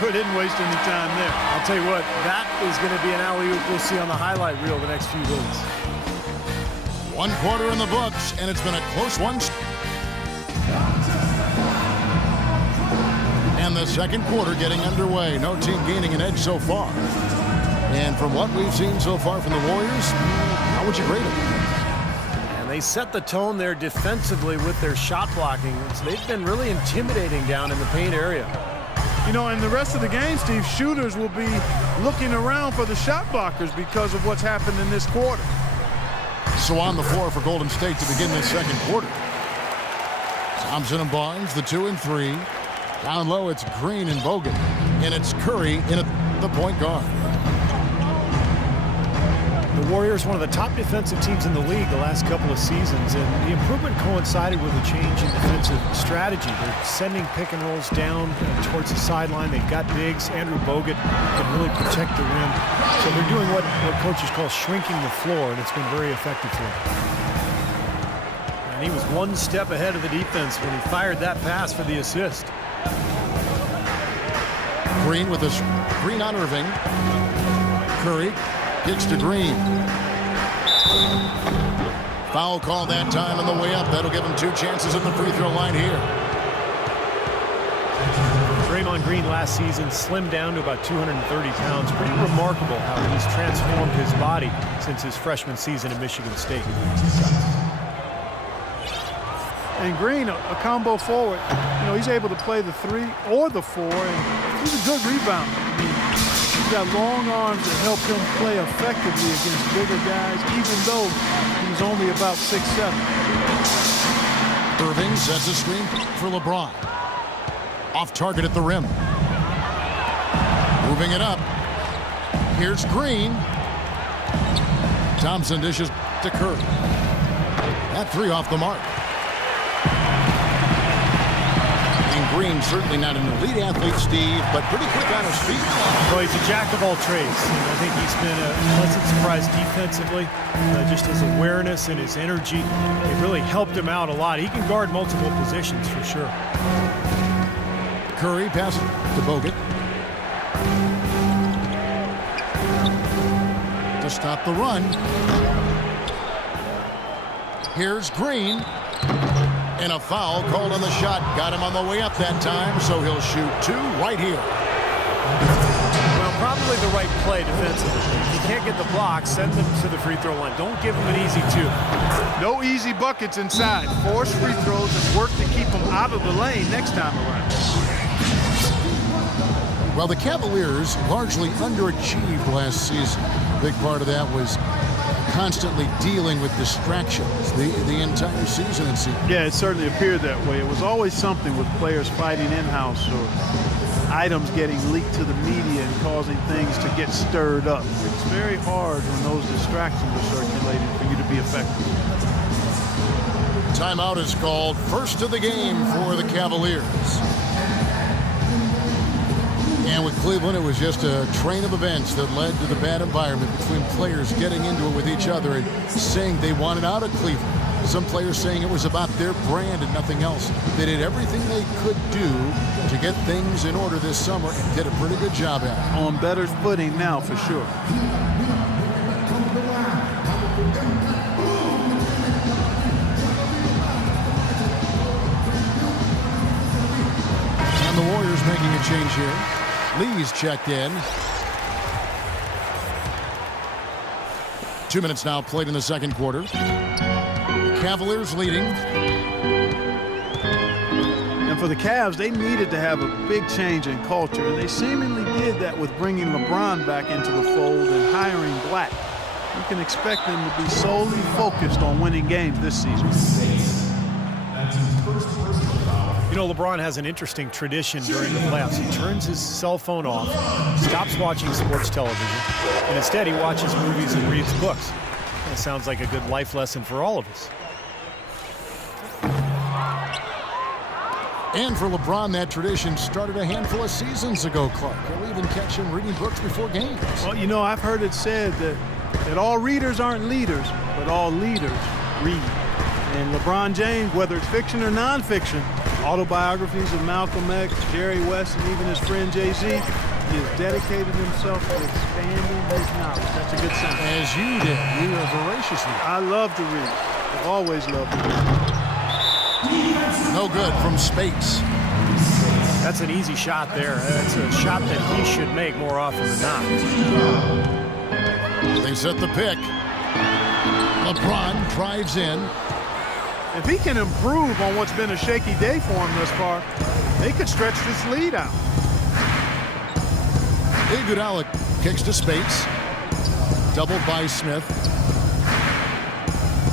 sure didn't waste any time there. I'll tell you what, that is going to be an alley-oop we'll see on the highlight reel the next few weeks. 1 quarter in the books, and it's been a close one. And the second quarter getting underway. No team gaining an edge so far. And from what we've seen so far from the Warriors, how would you grade them? And they set the tone there defensively with their shot blocking. So they've been really intimidating down in the paint area. You know, in the rest of the game, Steve, shooters will be looking around for the shot blockers because of what's happened in this quarter. So on the floor for Golden State to begin this second quarter. Thompson and Barnes, the 2 and 3. Down low, it's Green and Bogut. And it's Curry in at the point guard. The Warriors, one of the top defensive teams in the league the last couple of seasons, and the improvement coincided with a change in defensive strategy. They're sending pick and rolls down towards the sideline. They've got bigs. Andrew Bogut can really protect the rim. So they're doing what coaches call shrinking the floor, and it's been very effective for them. And he was one step ahead of the defense when he fired that pass for the assist. Green with a screen on Irving. Curry gets to Green. Foul call that time on the way up. That'll give him 2 chances at the free throw line here. Draymond Green last season slimmed down to about 230 pounds. Pretty remarkable how he's transformed his body since his freshman season at Michigan State. And Green, a combo forward, you know, he's able to play the 3 or the 4, and he's a good rebounder. I mean, he's got long arms that help him play effectively against bigger guys, even though he's only about 6'7". Irving sets a screen for LeBron. Off target at the rim. Moving it up. Here's Green. Thompson dishes to Curry. That 3 off the mark. And Green, certainly not an elite athlete, Steve, but pretty quick on his feet. Well, he's a jack of all trades. I think he's been a pleasant surprise defensively. Just his awareness and his energy, it really helped him out a lot. He can guard multiple positions for sure. Curry passes to Bogut. To stop the run. Here's Green. And a foul called on the shot. Got him on the way up that time, so he'll shoot 2 right here. Well, probably the right play defensively. If you can't get the block, send them to the free throw line. Don't give them an easy 2. No easy buckets inside. Force free throws and work to keep them out of the lane next time around. Well, the Cavaliers largely underachieved last season. A big part of that was constantly dealing with distractions the entire season, it seemed. Yeah, it certainly appeared that way. It was always something with players fighting in-house or items getting leaked to the media and causing things to get stirred up. It's very hard when those distractions are circulating for you to be effective. Timeout is called. First of the game for the Cavaliers. And with Cleveland, it was just a train of events that led to the bad environment between players getting into it with each other and saying they wanted out of Cleveland. Some players saying it was about their brand and nothing else. They did everything they could do to get things in order this summer and did a pretty good job at it. On better footing now, for sure. And the Warriors making a change here. Lee's checked in. 2 minutes now played in the second quarter. Cavaliers leading. And for the Cavs, they needed to have a big change in culture, and they seemingly did that with bringing LeBron back into the fold and hiring Black. You can expect them to be solely focused on winning games this season. You know, LeBron has an interesting tradition during the playoffs. He turns his cell phone off, stops watching sports television, and instead he watches movies and reads books. That sounds like a good life lesson for all of us. And for LeBron, that tradition started a handful of seasons ago, Clark. You'll even catch him reading books before games. Well, you know, I've heard it said that all readers aren't leaders, but all leaders read. And LeBron James, whether it's fiction or nonfiction, autobiographies of Malcolm X, Jerry West, and even his friend Jay-Z. He has dedicated himself to expanding his knowledge. That's a good sign. As you did. You are voracious reader. I love to read. I've always loved to read. No good from Spates. That's an easy shot there. That's a shot that he should make more often than not. They set the pick. LeBron drives in. If he can improve on what's been a shaky day for him thus far, they could stretch this lead out. Iguodala kicks to Spates. Doubled by Smith.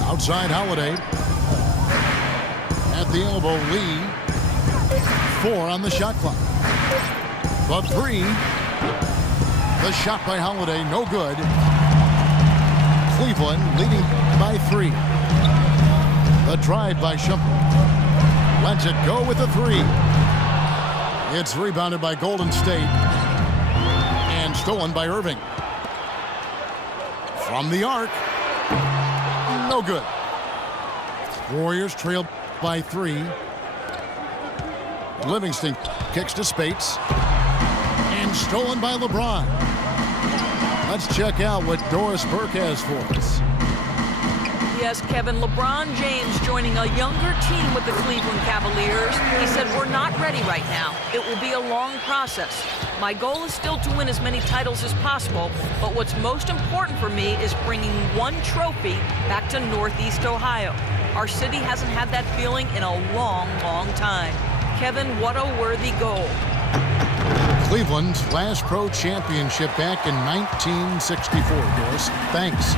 Outside Holiday. At the elbow, Lee. 4 on the shot clock. The 3. The shot by Holiday, no good. Cleveland leading by 3. The drive by Shumpert. Lets it go with the 3. It's rebounded by Golden State. And stolen by Irving. From the arc. No good. Warriors trail by 3. Livingston kicks to Spates. And stolen by LeBron. Let's check out what Doris Burke has for us. Yes, Kevin, LeBron James joining a younger team with the Cleveland Cavaliers. He said, we're not ready right now. It will be a long process. My goal is still to win as many titles as possible, but what's most important for me is bringing one trophy back to Northeast Ohio. Our city hasn't had that feeling in a long, long time. Kevin, what a worthy goal. Cleveland's last pro championship back in 1964, Doris. Thanks.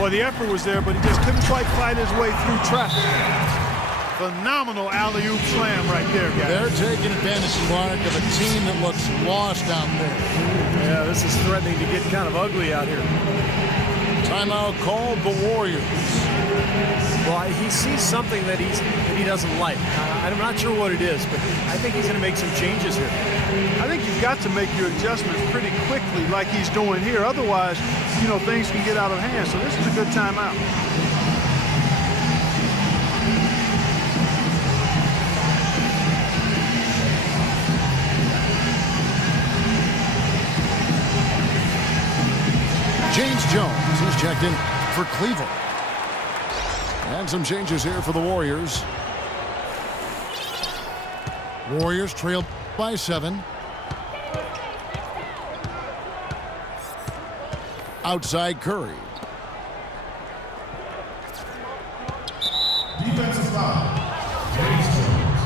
Well, the effort was there, but he just couldn't quite fight his way through traffic. Phenomenal alley-oop slam right there, guys. They're taking advantage, Clark, of a team that looks lost out there. Yeah, this is threatening to get kind of ugly out here. Timeout called the Warriors. Well, he sees something that he doesn't like. I'm not sure what it is, but I think he's going to make some changes here. I think you've got to make your adjustments pretty quickly like he's doing here. Otherwise, you know, things can get out of hand. So this is a good timeout. James Jones, he's checked in for Cleveland. And some changes here for the Warriors. Warriors trail by 7. Outside Curry. Defensive foul. James Jones.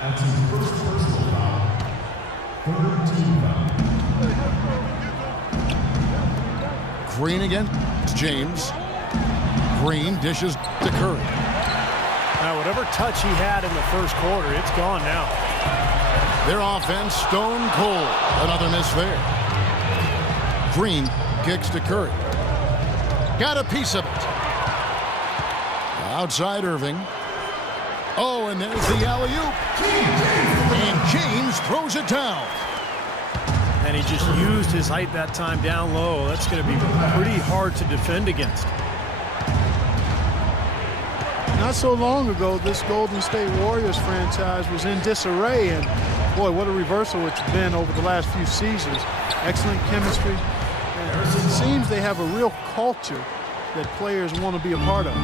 That's his first personal foul. Third team foul. Green again. It's James. Green dishes to Curry. Now, whatever touch he had in the first quarter, it's gone now. Their offense stone cold. Another miss there. Green kicks to Curry. Got a piece of it. Outside Irving. Oh, and there's the alley-oop. And James throws it down. And he just used his height that time down low. That's going to be pretty hard to defend against. Not so long ago, this Golden State Warriors franchise was in disarray, and boy, what a reversal it's been over the last few seasons. Excellent chemistry. And it seems they have a real culture that players want to be a part of.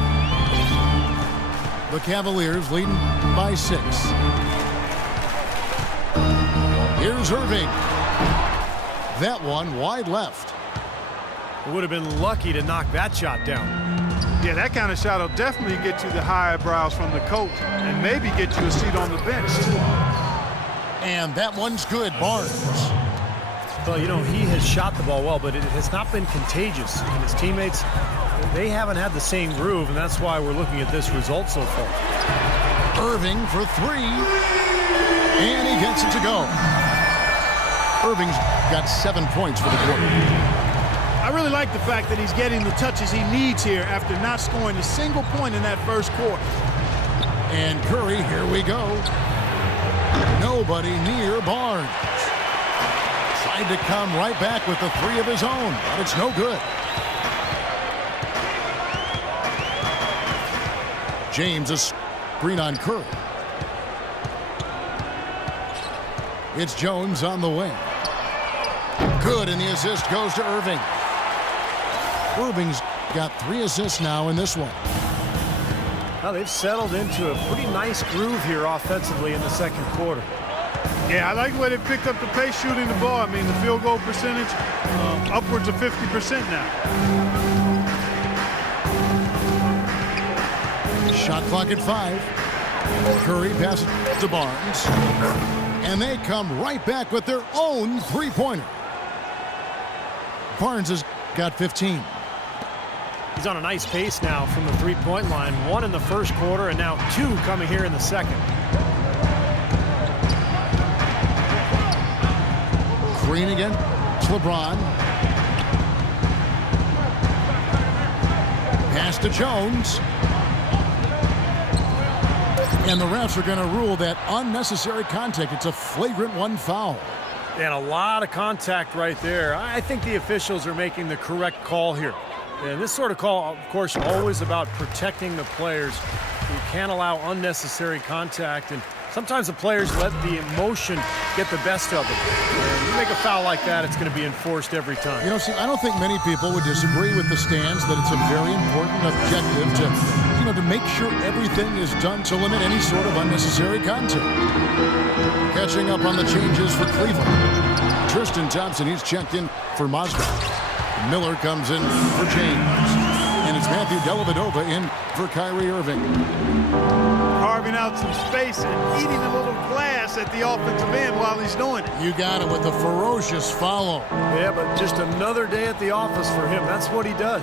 The Cavaliers leading by 6. Here's Irving. That one wide left. Would have been lucky to knock that shot down. Yeah, that kind of shot will definitely get you the high eyebrows from the coach and maybe get you a seat on the bench. And that one's good, Barnes. Well, you know, he has shot the ball well, but it has not been contagious. And his teammates, they haven't had the same groove, and that's why we're looking at this result so far. Irving for 3. And he gets it to go. Irving's got 7 points for the quarter. I really like the fact that he's getting the touches he needs here after not scoring a single point in that first quarter. And Curry, here we go. Nobody near Barnes. Tried to come right back with the 3 of his own, but it's no good. James, a screen on Curry. It's Jones on the wing. Good, and the assist goes to Irving. Irving's got 3 assists now in this one. Well, they've settled into a pretty nice groove here offensively in the second quarter. Yeah, I like the way they picked up the pace shooting the ball. I mean, the field goal percentage upwards of 50% now. Shot clock at 5. Curry passes to Barnes. And they come right back with their own three-pointer. Barnes has got 15. He's on a nice pace now from the three-point line. 1 in the first quarter and now 2 coming here in the second. Green again. It's LeBron. Pass to Jones. And the refs are going to rule that unnecessary contact. It's a flagrant 1 foul. And a lot of contact right there. I think the officials are making the correct call here. And this sort of call, of course, always about protecting the players. You can't allow unnecessary contact, and sometimes the players let the emotion get the best of them. And you make a foul like that, it's going to be enforced every time. You know, see, I don't think many people would disagree with the stands that it's a very important objective to make sure everything is done to limit any sort of unnecessary contact. Catching up on the changes for Cleveland. Tristan Thompson, he's checked in for Moscow. Miller comes in for James. And it's Matthew Dellavedova in for Kyrie Irving. Carving out some space and eating a little glass at the offensive end while he's doing it. You got it with a ferocious follow. Yeah, but just another day at the office for him. That's what he does.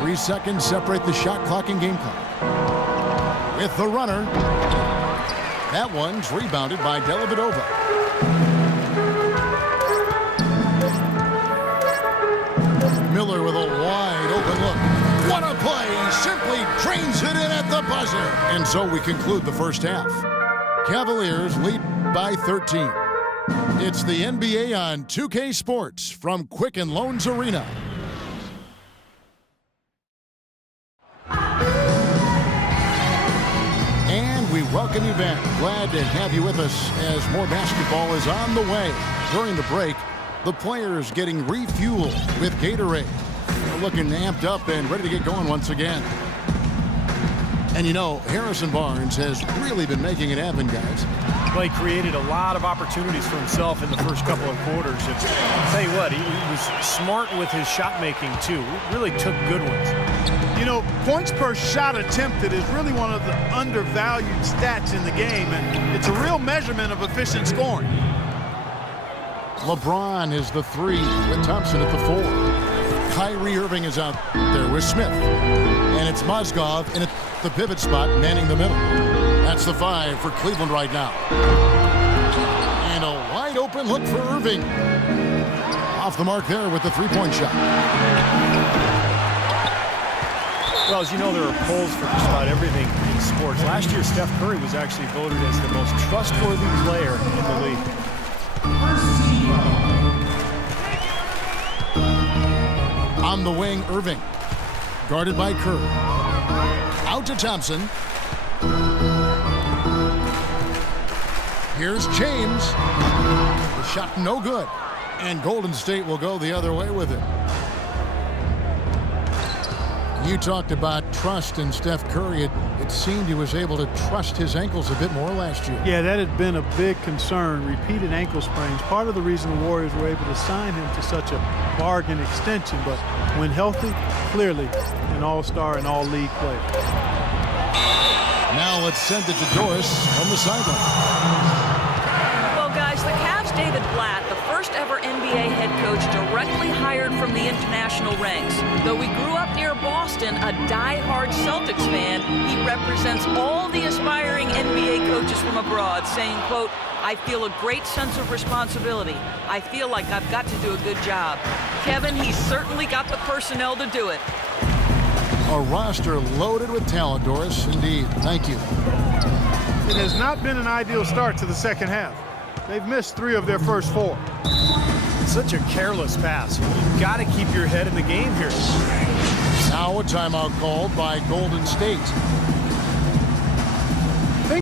3 seconds separate the shot clock and game clock. With the runner. That one's rebounded by Dellavedova. Miller with a wide open look. What a play! Simply drains it in at the buzzer. And so we conclude the first half. Cavaliers lead by 13. It's the NBA on 2K Sports from Quicken Loans Arena. And we welcome you back. Glad to have you with us as more basketball is on the way. During the break, the players getting refueled with Gatorade. They're looking amped up and ready to get going once again. And you know, Harrison Barnes has really been making it happen, guys. Well, he created a lot of opportunities for himself in the first couple of quarters. And I'll tell you what, he was smart with his shot making too. Really took good ones. You know, points per shot attempted is really one of the undervalued stats in the game, and it's a real measurement of efficient scoring. LeBron is the 3 with Thompson at the 4. Kyrie Irving is out there with Smith. And it's Mozgov in the pivot spot, manning the middle. That's the 5 for Cleveland right now. And a wide open look for Irving. Off the mark there with the 3-point shot. Well, as you know, there are polls for just about everything in sports. Last year, Steph Curry was actually voted as the most trustworthy player in the league. On the wing, Irving. Guarded by Curry. Out to Thompson. Here's James. The shot no good. And Golden State will go the other way with it. You talked about trust in Steph Curry. It seemed he was able to trust his ankles a bit more last year. Yeah, that had been a big concern. Repeated ankle sprains. Part of the reason the Warriors were able to sign him to such a bargain extension. But when healthy, clearly an all-star and all-league player. Now let's send it to Doris on the sideline. Well, guys, the Cavs' David Blatt, the first ever NBA head coach directly hired from the international ranks. Though he grew up near Boston, a die-hard Celtics fan, he represents all the aspiring NBA coaches from abroad, saying, quote, "I feel a great sense of responsibility. I feel like I've got to do a good job." Kevin, he's certainly got the personnel to do it. A roster loaded with talent, Doris. Indeed. Thank you. It has not been an ideal start to the second half. They've missed 3 of their first 4. Such a careless pass. You've got to keep your head in the game here. Now a timeout called by Golden State.